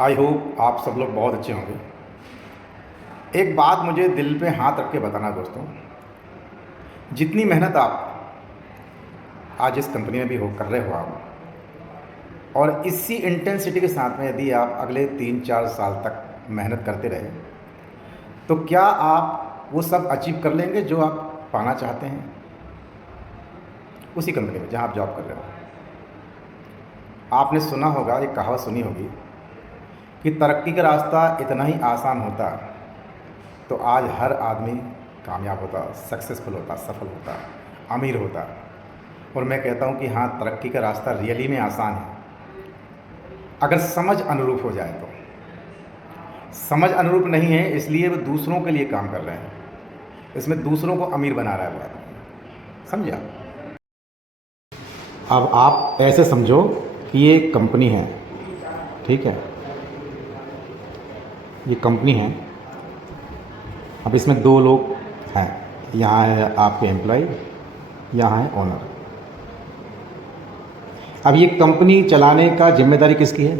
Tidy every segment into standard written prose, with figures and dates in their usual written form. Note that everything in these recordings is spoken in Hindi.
आई होप आप सब लोग बहुत अच्छे होंगे। एक बात मुझे दिल पे हाथ रख के बताना दोस्तों, जितनी मेहनत आप आज इस कंपनी में भी हो कर रहे हो आप, और इसी इंटेंसिटी के साथ में यदि आप अगले 3-4 साल तक मेहनत करते रहे तो क्या आप वो सब अचीव कर लेंगे जो आप पाना चाहते हैं उसी कंपनी में जहाँ आप जॉब कर रहे हो। आपने सुना होगा, एक कहावत सुनी होगी कि तरक्की का रास्ता इतना ही आसान होता तो आज हर आदमी कामयाब होता, सक्सेसफुल होता, सफल होता, अमीर होता। और मैं कहता हूँ कि हाँ, तरक्की का रास्ता रियली में आसान है अगर समझ अनुरूप हो जाए तो। समझ अनुरूप नहीं है इसलिए वो दूसरों के लिए काम कर रहे हैं, इसमें दूसरों को अमीर बना रहा है वो आदमी, समझे आप? अब आप ऐसे समझो कि ये कंपनी है, ठीक है, ये कंपनी है। अब इसमें दो लोग हैं, यहाँ है आपके एम्प्लॉय, यहाँ है ओनर। अब ये कंपनी चलाने का जिम्मेदारी किसकी है?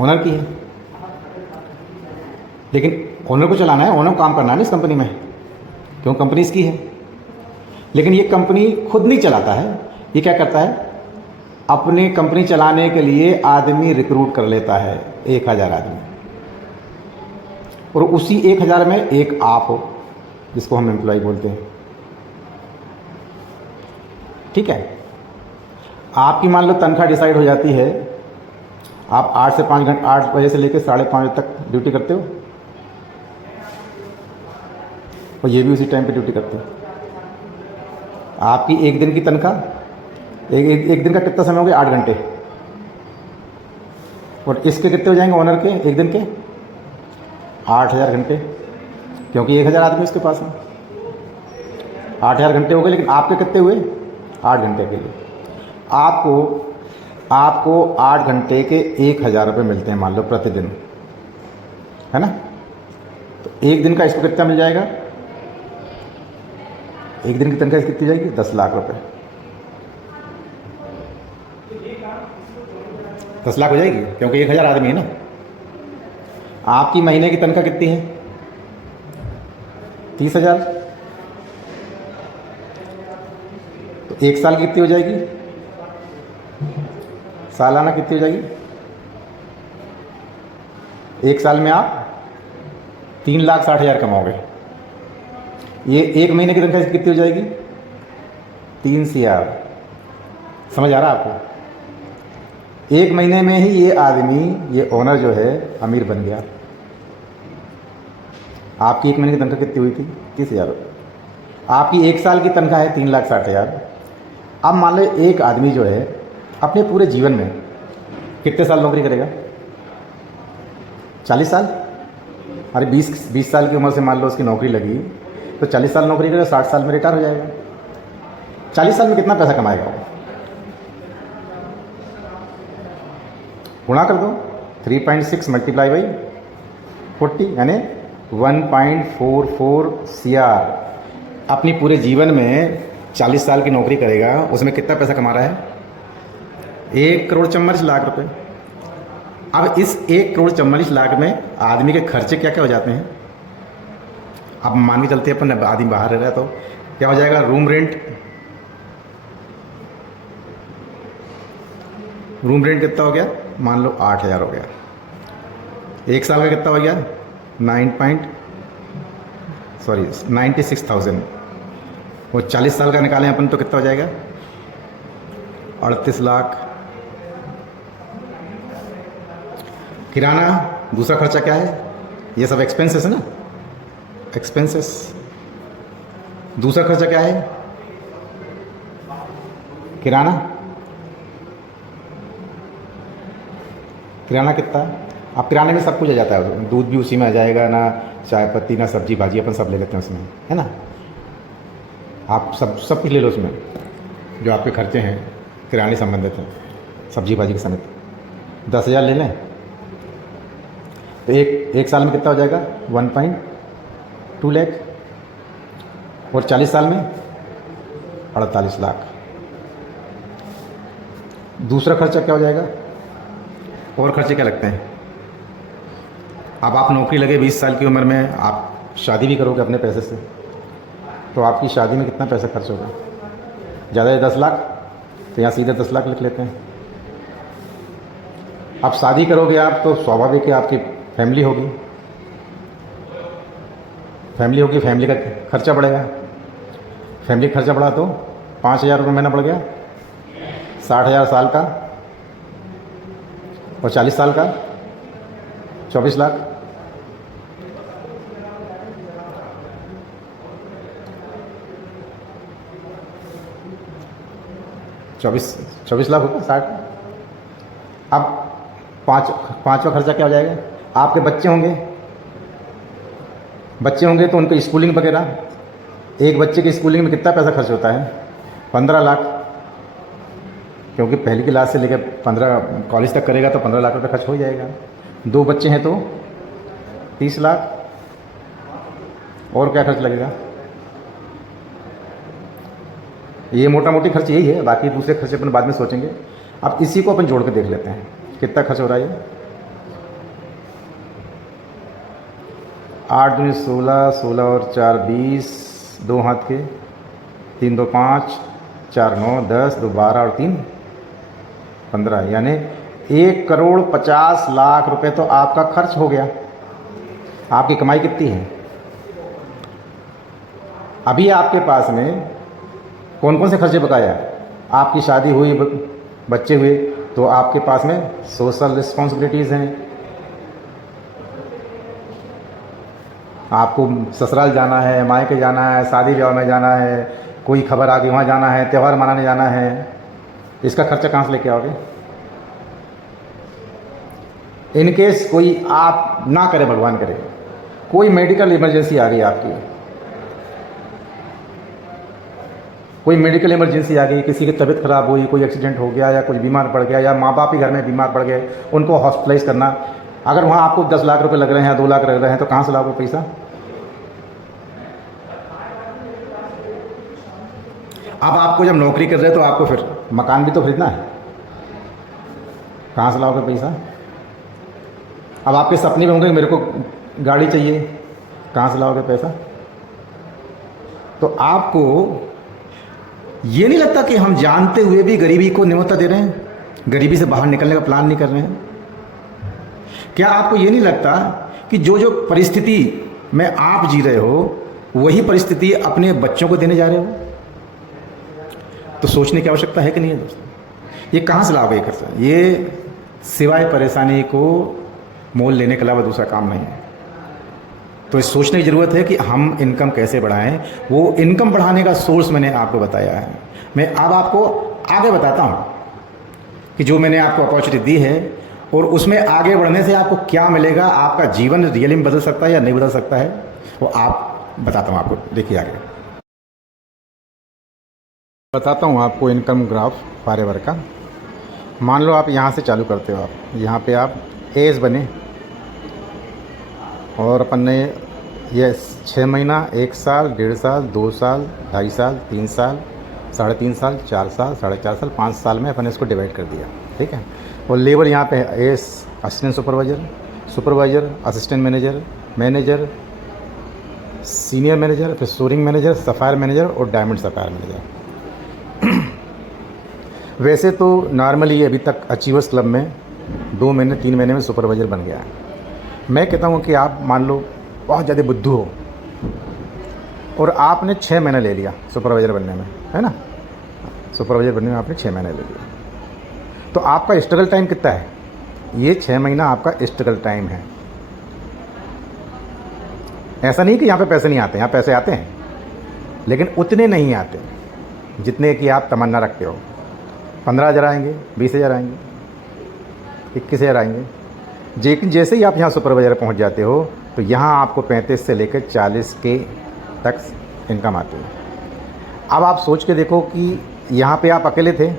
ओनर की है। लेकिन ओनर को चलाना है, ओनर को काम करना है ना इस कंपनी में, क्यों? कंपनी इसकी है। लेकिन ये कंपनी खुद नहीं चलाता है, ये क्या करता है? अपनी कंपनी चलाने के लिए आदमी रिक्रूट कर लेता है, 1000 आदमी, और उसी 1000 में एक आप हो जिसको हम एम्प्लॉय बोलते हैं, ठीक है। आपकी मान लो तनख्वाह डिसाइड हो जाती है, आप 8 से 5 घंटे, 8 बजे से लेकर 5:30 बजे तक ड्यूटी करते हो, और ये भी उसी टाइम पे ड्यूटी करते हो। आपकी एक दिन की तनख्वाह, एक दिन का कितना समय हो गया? 8 घंटे। और इसके कितने हो जाएंगे ओनर के एक दिन के? 8000 घंटे, क्योंकि 1000 आदमी उसके पास है। 8000 घंटे हो गए, लेकिन आपके कितने हुए? 8 घंटे के लिए आपको 8 घंटे के 1000 रुपये मिलते हैं, मान लो प्रतिदिन, है ना। तो एक दिन का इसको कितना मिल जाएगा? एक दिन की तनख्वाह कितनी जाएगी? 10 लाख रुपए। 10 लाख हो जाएगी, क्योंकि 1000 आदमी है ना। आपकी महीने की तनख्वाह कितनी है? 30,000। तो एक साल की कितनी हो जाएगी? सालाना कितनी हो जाएगी? एक साल में आप 3,60,000 कमाओगे। ये एक महीने की तनख्वाह कितनी हो जाएगी? 3,00,000। समझ आ रहा है आपको? एक महीने में ही ये आदमी, ये ओनर जो है, अमीर बन गया। आपकी एक महीने की तनख्वाह कितनी हुई थी? 30,000। आपकी एक साल की तनख्वाह है 3,60,000। अब मान लो एक आदमी जो है अपने पूरे जीवन में कितने साल नौकरी करेगा? 40 साल। अरे 20 साल की उम्र से मान लो उसकी नौकरी लगी, तो 40 साल नौकरी करेगा, 60 साल में रिटायर हो जाएगा। 40 साल में कितना पैसा कमाएगा वो? गुणा कर दो, 3.6 मल्टीप्लाई बाई 40, यानी 1.44 CR। अपनी पूरे जीवन में 40 साल की नौकरी करेगा, उसमें कितना पैसा कमा रहा है? 1,44,00,000 रुपए। अब इस 1,44,00,000 में आदमी के खर्चे क्या क्या हो जाते हैं? अब मान के चलते हैं अपन आदमी बाहर रह रहा है, तो क्या हो जाएगा? रूम कितना हो गया? मान लो 8,000 हो गया। एक साल का कितना हो गया? 96,000। और 40 साल का निकालें अपन तो कितना हो जाएगा? 38 लाख। किराना, दूसरा खर्चा क्या है? ये सब एक्सपेंसेस है ना, एक्सपेंसेस। दूसरा खर्चा क्या है? किराना। किराना कितना? अब किराने में सब कुछ आ जाता है, दूध भी उसी में आ जाएगा ना, चाय पत्ती ना, सब्जी भाजी अपन सब ले लेते हैं उसमें, है ना। आप सब कुछ ले लो उसमें, जो आपके खर्चे हैं किराने संबंधित हैं, सब्जी भाजी के समेत। 10,000 ले लें तो एक साल में कितना हो जाएगा? 1.2 लाख। और 40 साल में 48 लाख। दूसरा खर्चा क्या हो जाएगा? और खर्चे क्या लगते हैं? अब आप नौकरी लगे 20 साल की उम्र में, आप शादी भी करोगे अपने पैसे से, तो आपकी शादी में कितना पैसा खर्च होगा? ज़्यादा से 10 लाख, तो यहाँ सीधे 10 लाख लिख लेते हैं। अब शादी करोगे आप तो स्वाभाविक है आपकी फैमिली होगी, फैमिली का खर्चा बढ़ेगा। फैमिली का खर्चा बढ़ा तो 5,000 रुपये महीना बढ़ गया, 60,000 साल का, और 40 साल का 24 लाख। चौबीस लाख होगा 60। अब पाँचवा खर्चा क्या हो जाएगा? आपके बच्चे होंगे तो उनकी स्कूलिंग वगैरह, एक बच्चे की स्कूलिंग में कितना पैसा खर्च होता है? 15 लाख, क्योंकि पहली क्लास से लेकर 15 कॉलेज तक करेगा तो 15 लाख रुपये खर्च हो जाएगा। 2 बच्चे हैं तो 30 लाख। और क्या खर्च लगेगा? ये मोटा मोटी खर्च यही है, बाकी दूसरे खर्चे अपन बाद में सोचेंगे। अब इसी को अपन जोड़ के देख लेते हैं कितना खर्च हो रहा है ये। 8 दूनी 16, 16 और 4 20, 2 हाथ के, 3 2 5, 4 9 10, 2 12 और 3 15, यानी 1,50,00,000 रुपए तो आपका खर्च हो गया। आपकी कमाई कितनी है? अभी आपके पास में कौन कौन से खर्चे बकाया? आपकी शादी हुई, बच्चे हुए, तो आपके पास में सोशल रिस्पॉन्सिबिलिटीज़ हैं। आपको ससुराल जाना है, मायके जाना है, शादी ब्याह में जाना है, कोई खबर आ गई वहाँ जाना है, त्यौहार मनाने जाना है। इसका खर्चा कहाँ से लेके आओगे? इन केस कोई आप ना करे, भगवान करे, कोई मेडिकल इमरजेंसी आ गई आपकी, कोई मेडिकल इमरजेंसी आ गई, किसी की तबीयत ख़राब हुई, कोई एक्सीडेंट हो गया या कोई बीमार पड़ गया, या माँ बाप ही घर में बीमार पड़ गए, उनको हॉस्पिटलाइज करना, अगर वहाँ आपको 10 लाख रुपए लग रहे हैं, 2 लाख लग रहे हैं, तो कहाँ से लाओगे पैसा? अब आपको जब नौकरी कर रहे हो तो आपको फिर मकान भी तो खरीदना है, कहाँ से लाओगे पैसा? अब आपके सपने में होंगे मेरे को गाड़ी चाहिए, कहाँ से लाओगे पैसा? तो आपको ये नहीं लगता कि हम जानते हुए भी गरीबी को न्योता दे रहे हैं, गरीबी से बाहर निकलने का प्लान नहीं कर रहे हैं? क्या आपको ये नहीं लगता कि जो जो परिस्थिति में आप जी रहे हो वही परिस्थिति अपने बच्चों को देने जा रहे हो? तो सोचने की आवश्यकता है कि नहीं है दोस्तों? ये कहाँ से लाओगे ये खर्चा? ये सिवाय परेशानी को मोल लेने के अलावा दूसरा काम नहीं है। तो इस सोचने की ज़रूरत है कि हम इनकम कैसे बढ़ाएं। वो इनकम बढ़ाने का सोर्स मैंने आपको बताया है। मैं अब आपको आगे बताता हूँ कि जो मैंने आपको अपॉर्चुनिटी दी है और उसमें आगे बढ़ने से आपको क्या मिलेगा, आपका जीवन रियली में बदल सकता है या नहीं बदल सकता है, वो आप बताता हूँ आपको। देखिए आगे बताता हूँ आपको इनकम ग्राफ फॉरएवर का। मान लो आप यहाँ से चालू करते हो, आप यहाँ पे आप एज बने और अपन ने ये 6 महीना, 1 साल, 1.5 साल, 2 साल, 2.5 साल, 3 साल, 3.5 साल, 4 साल, 4.5 साल, 5 साल में अपन इसको डिवाइड कर दिया, ठीक है। और लेवल यहाँ पे है S assistant supervisor, supervisor, assistant manager, manager, senior manager, फिर सोरिंग मैनेजर, सफ़ायर मैनेजर और डायमंड सफ़ायर मैनेजर। वैसे तो नॉर्मली अभी तक अचीवर्स क्लब में 2 महीने 3 महीने में सुपरवाइज़र बन गया है। मैं कहता हूँ कि आप मान लो बहुत ज़्यादा बुद्धू हो और आपने 6 महीने ले लिया सुपरवाइज़र बनने में, है ना, सुपरवाइज़र बनने में आपने 6 महीने ले लिया, तो आपका स्ट्रगल टाइम कितना है? ये 6 महीना आपका स्ट्रगल टाइम है। ऐसा नहीं कि यहाँ पे पैसे नहीं आते, यहाँ पैसे आते हैं लेकिन उतने नहीं आते जितने कि आप तमन्ना रखते हो। 15,000 आएंगे, 20,000 आएंगे, 21,000 आएंगे। लेकिन जैसे ही आप यहाँ सुपरवाइज़र पहुँच जाते हो तो यहाँ आपको 35 से लेकर 40 के तक इनकम आती है। अब आप सोच के देखो कि यहाँ पे आप अकेले थे,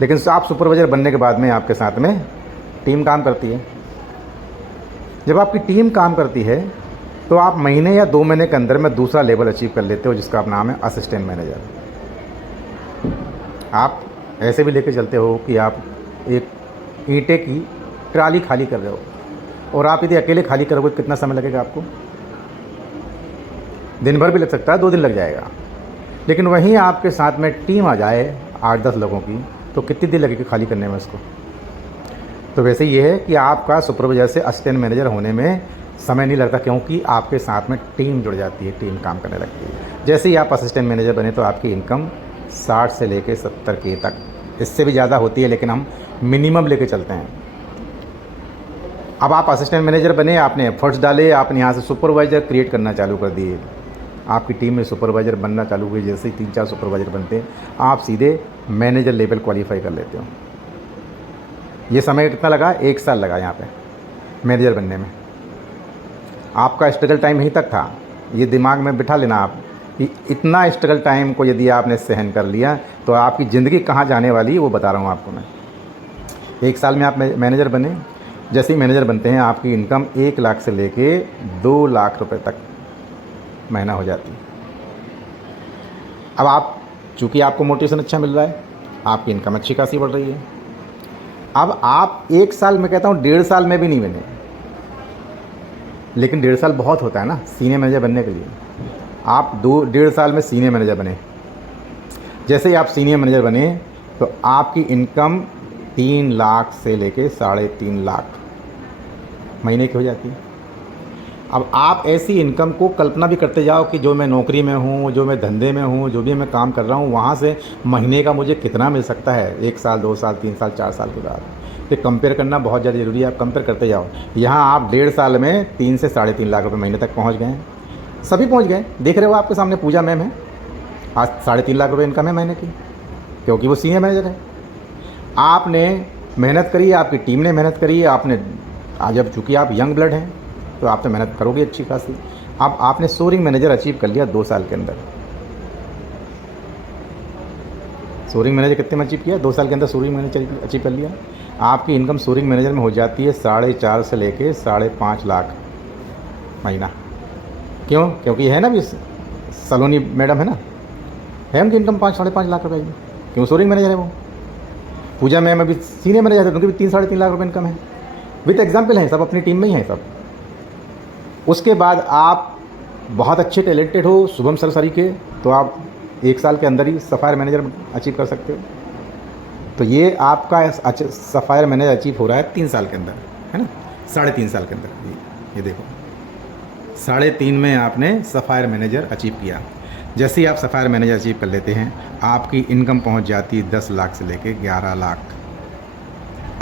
लेकिन आप सुपरवाइज़र बनने के बाद में आपके साथ में टीम काम करती है। जब आपकी टीम काम करती है तो आप महीने या 2 महीने के अंदर में दूसरा लेवल अचीव कर लेते हो, जिसका आप नाम है असिस्टेंट मैनेजर। आप ऐसे भी लेके चलते हो कि आप एक ईंटे की ट्राली खाली कर रहे हो और आप यदि अकेले खाली करोगे कितना समय लगेगा आपको? दिन भर भी लग सकता है, 2 दिन लग जाएगा। लेकिन वहीं आपके साथ में टीम आ जाए 8-10 लोगों की, तो कितनी देर लगेगी खाली करने में उसको? तो वैसे ये है कि आपका सुपरवाइजर से असिस्टेंट मैनेजर होने में समय नहीं लगता, क्योंकि आपके साथ में टीम जुड़ जाती है, टीम काम करने लगती है। जैसे ही आप असिस्टेंट मैनेजर बने तो आपकी इनकम 60 से लेके 70 के तक, इससे भी ज़्यादा होती है, लेकिन हम मिनिमम लेके चलते हैं। अब आप असिस्टेंट मैनेजर बने, आपने एफर्ट्स डाले, आपने यहाँ से सुपरवाइज़र क्रिएट करना चालू कर दिए, आपकी टीम में सुपरवाइज़र बनना चालू हुई। जैसे ही 3-4 सुपरवाइज़र बनते हैं, आप सीधे मैनेजर लेवल क्वालिफाई कर लेते हो। ये समय कितना लगा? 1 साल लगा यहाँ पे मैनेजर बनने में। आपका स्ट्रगल टाइम यहीं तक था। ये दिमाग में बिठा लेना आप कि इतना स्ट्रगल टाइम को यदि आपने सहन कर लिया तो आपकी ज़िंदगी कहाँ जाने वाली है वो बता रहा हूँ आपको मैं। 1 साल में आप मैनेजर बने, जैसे ही मैनेजर बनते हैं आपकी इनकम 1 लाख से लेके 2 लाख रुपए तक महीना हो जाती है। अब आप, चूँकि आपको मोटिवेशन अच्छा मिल रहा है, आपकी इनकम अच्छी खासी बढ़ रही है। अब आप 1 साल, मैं कहता हूँ 1.5 साल में भी नहीं बने, लेकिन 1.5 साल बहुत होता है ना सीनियर मैनेजर बनने के लिए। आप 1.5 साल में सीनियर मैनेजर बने। जैसे ही आप सीनियर मैनेजर बने तो आपकी इनकम 3 लाख से लेके 3.5 लाख महीने की हो जाती है। अब आप ऐसी इनकम को कल्पना भी करते जाओ कि जो मैं नौकरी में हूँ, जो मैं धंधे में हूँ, जो भी मैं काम कर रहा हूँ, वहाँ से महीने का मुझे कितना मिल सकता है 1 साल, 2 साल, 3 साल, 4 साल के बाद। तो कंपेयर करना बहुत ज़्यादा ज़रूरी है। आप कंपेयर करते जाओ। यहाँ आप 1.5 साल में 3 से 3.5 लाख रुपए महीने तक पहुँच गए हैं। सभी पहुँच गए। देख रहे हो आपके सामने पूजा मैम है, आज 3.5 लाख रुपये इनकम है महीने की, क्योंकि वो सीनियर मैनेजर है। आपने मेहनत करी, आपकी टीम ने मेहनत करी, आपने आज, अब चूँकि आप यंग ब्लड हैं तो आप तो मेहनत करोगे अच्छी खासी। अब आपने सोरिंग मैनेजर अचीव कर लिया 2 साल के अंदर। सोरिंग मैनेजर कितने में अचीव किया? 2 साल के अंदर सोरिंग मैनेजर अचीव कर लिया। आपकी इनकम सोरिंग मैनेजर में हो जाती है 4.5 से लेके 5.5 लाख महीना। क्यों? क्योंकि है ना, भी सलोनी मैडम है ना, है उनकी इनकम 5-5.5 लाख रुपए की। क्यों? सोरिंग मैनेजर है वो। पूजा मैम अभी सीनियर मैनेजर है, उनकी भी 3-3.5 लाख रुपये इनकम है। विद एग्जाम्पल हैं, सब अपनी टीम में ही हैं सब। उसके बाद आप बहुत अच्छे टैलेंटेड हो, शुभम सरसरी के, तो आप 1 साल के अंदर ही सफ़ायर मैनेजर अचीव कर सकते हो। तो ये आपका सफ़ायर मैनेजर अचीव हो रहा है 3 साल के अंदर, है ना, 3.5 साल के अंदर। ये देखो 3.5 में आपने सफ़ायर मैनेजर अचीव किया। जैसे ही आप सफ़ायर मैनेजर अचीव कर लेते हैं, आपकी इनकम पहुंच जाती है 10 लाख से लेके 11 लाख।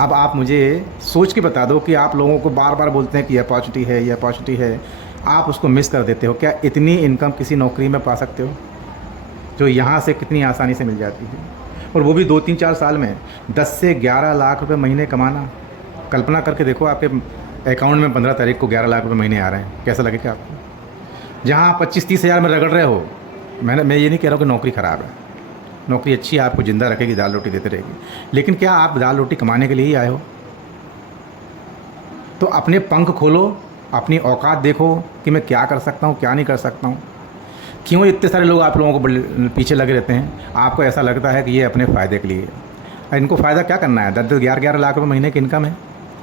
अब आप मुझे सोच के बता दो कि आप लोगों को बार बार बोलते हैं कि यह अपॉर्चुनिटी है, यह अपॉर्चुनिटी है, आप उसको मिस कर देते हो। क्या इतनी इनकम किसी नौकरी में पा सकते हो जो यहाँ से कितनी आसानी से मिल जाती है, और वो भी 2-3-4 साल में 10 से 11 लाख रुपए महीने कमाना? कल्पना करके देखो, आपके अकाउंट में 15 तारीख को 11 लाख रुपए महीने आ रहे हैं, कैसा लगेगा आपको? जहाँ आप 25-30 हज़ार में रगड़ रहे हो। मैं ये नहीं कह रहा हूँ कि नौकरी ख़राब है, नौकरी अच्छी है, आपको ज़िंदा रखेगी, दाल रोटी देते रहेगी, लेकिन क्या आप दाल रोटी कमाने के लिए ही आए हो? तो अपने पंख खोलो, अपनी औकात देखो कि मैं क्या कर सकता हूँ, क्या नहीं कर सकता हूँ। क्यों इतने सारे लोग आप लोगों को पीछे लगे रहते हैं? आपको ऐसा लगता है कि ये अपने फ़ायदे के लिए। इनको फ़ायदा क्या करना है? 10-10, 11-11 लाख रुपये महीने की इनकम है,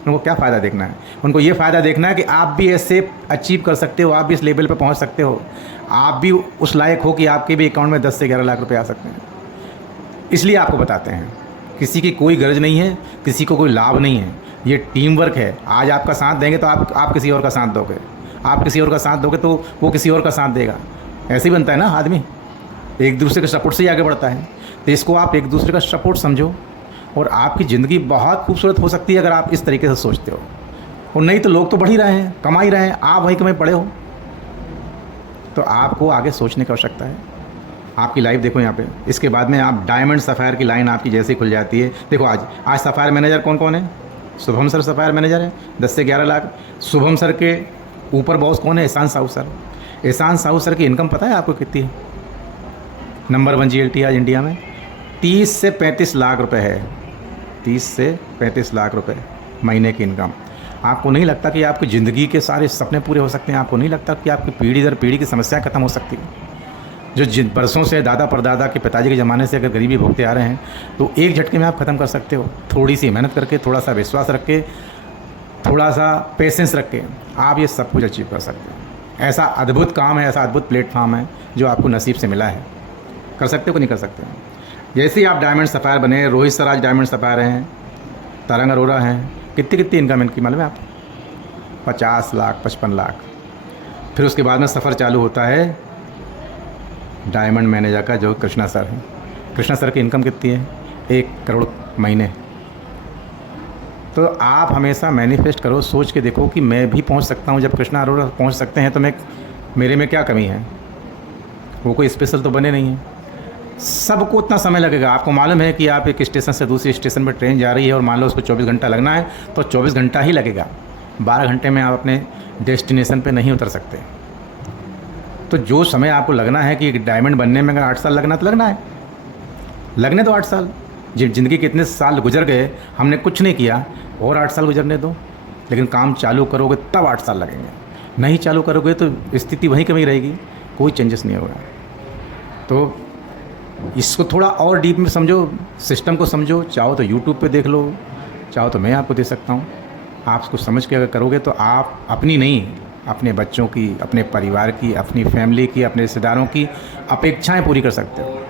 उनको क्या फ़ायदा देखना है? उनको ये फ़ायदा देखना है कि आप भी ऐसे अचीव कर सकते हो, आप भी इस लेवल पर पहुँच सकते हो, आप भी उस लायक हो कि आपके भी अकाउंट में 10 से 11 लाख रुपये आ सकते हैं। इसलिए आपको बताते हैं, किसी की कोई गरज नहीं है, किसी को कोई लाभ नहीं है, ये टीम वर्क है। आज आपका साथ देंगे तो आप किसी और का साथ दोगे, आप किसी और का साथ दोगे तो वो किसी और का साथ देगा। ऐसे ही बनता है ना आदमी, एक दूसरे के सपोर्ट से ही आगे बढ़ता है। तो इसको आप एक दूसरे का सपोर्ट समझो, और आपकी ज़िंदगी बहुत खूबसूरत हो सकती है अगर आप इस तरीके से सोचते हो। और नहीं तो लोग तो बढ़ ही रहे हैं, कमा ही रहे हैं, आप वहीं कमाई पड़े हो। तो आपको आगे सोचने की आवश्यकता है। आपकी लाइफ देखो यहाँ पे, इसके बाद में आप डायमंड सफ़ायर की लाइन आपकी जैसे ही खुल जाती है। देखो आज सफ़ायर मैनेजर कौन कौन है? शुभम सर सफ़ायर मैनेजर है, 10 से 11 लाख। शुभम सर के ऊपर बॉस कौन है? एहसान साहू सर। एहसान साहू सर की इनकम पता है आपको कितनी है? नंबर 1 GLT आज इंडिया में 30 से 35 लाख रुपए है। 30 से 35 लाख रुपए महीने की इनकम। आपको नहीं लगता कि आपकी ज़िंदगी के सारे सपने पूरे हो सकते हैं? आपको नहीं लगता कि आपकी पीढ़ी दर पीढ़ी की समस्या खत्म हो सकती है? जो जिन बरसों से दादा परदादा के पिताजी के ज़माने से अगर गरीबी भोगते आ रहे हैं, तो एक झटके में आप ख़त्म कर सकते हो। थोड़ी सी मेहनत करके, थोड़ा सा विश्वास रख के, थोड़ा सा पेशेंस रख के आप ये सब कुछ अचीव कर सकते हैं। ऐसा अद्भुत काम है, ऐसा अद्भुत प्लेटफॉर्म है जो आपको नसीब से मिला है। कर सकते हो कि नहीं कर सकते? जैसे ही आप डायमंड सफ़ायर बने, रोहित सर आज डायमंड सफ़ायर हैं, तरंग अरोरा हैं, कितनी इनकम इनकी मालूम है आपको? 50 लाख, 55 लाख। फिर उसके बाद में सफ़र चालू होता है डायमंड मैनेजर का, जो कृष्णा सर हैं। कृष्णा सर की इनकम कितनी है? 1 करोड़ महीने। तो आप हमेशा मैनिफेस्ट करो, सोच के देखो कि मैं भी पहुंच सकता हूं। जब कृष्णा अरोरा पहुंच सकते हैं तो मेरे में क्या कमी है? वो कोई स्पेशल तो बने नहीं है। सबको उतना समय लगेगा। आपको मालूम है कि आप एक स्टेशन से दूसरे स्टेशन पर ट्रेन जा रही है और मान लो उसको 24 घंटा लगना है तो 24 घंटा ही लगेगा। 12 घंटे में आप अपने डेस्टिनेशन पे नहीं उतर सकते। तो जो समय आपको लगना है कि डायमंड बनने में अगर 8 साल लगना तो लगना है, लगने दो 8 साल। ज़िंदगी के इतने साल गुजर गए, हमने कुछ नहीं किया, और 8 साल गुजरने दो। लेकिन काम चालू करोगे तब 8 साल लगेंगे, नहीं चालू करोगे तो स्थिति वहीं कमी रहेगी, कोई चेंजेस नहीं होगा। तो इसको थोड़ा और डीप में समझो, सिस्टम को समझो। चाहो तो यूट्यूब पे देख लो, चाहो तो मैं आपको दे सकता हूँ। आप उसको समझ के अगर करोगे तो आप अपनी नहीं, अपने बच्चों की, अपने परिवार की, अपनी फैमिली की, अपने रिश्तेदारों की अपेक्षाएं पूरी कर सकते हो।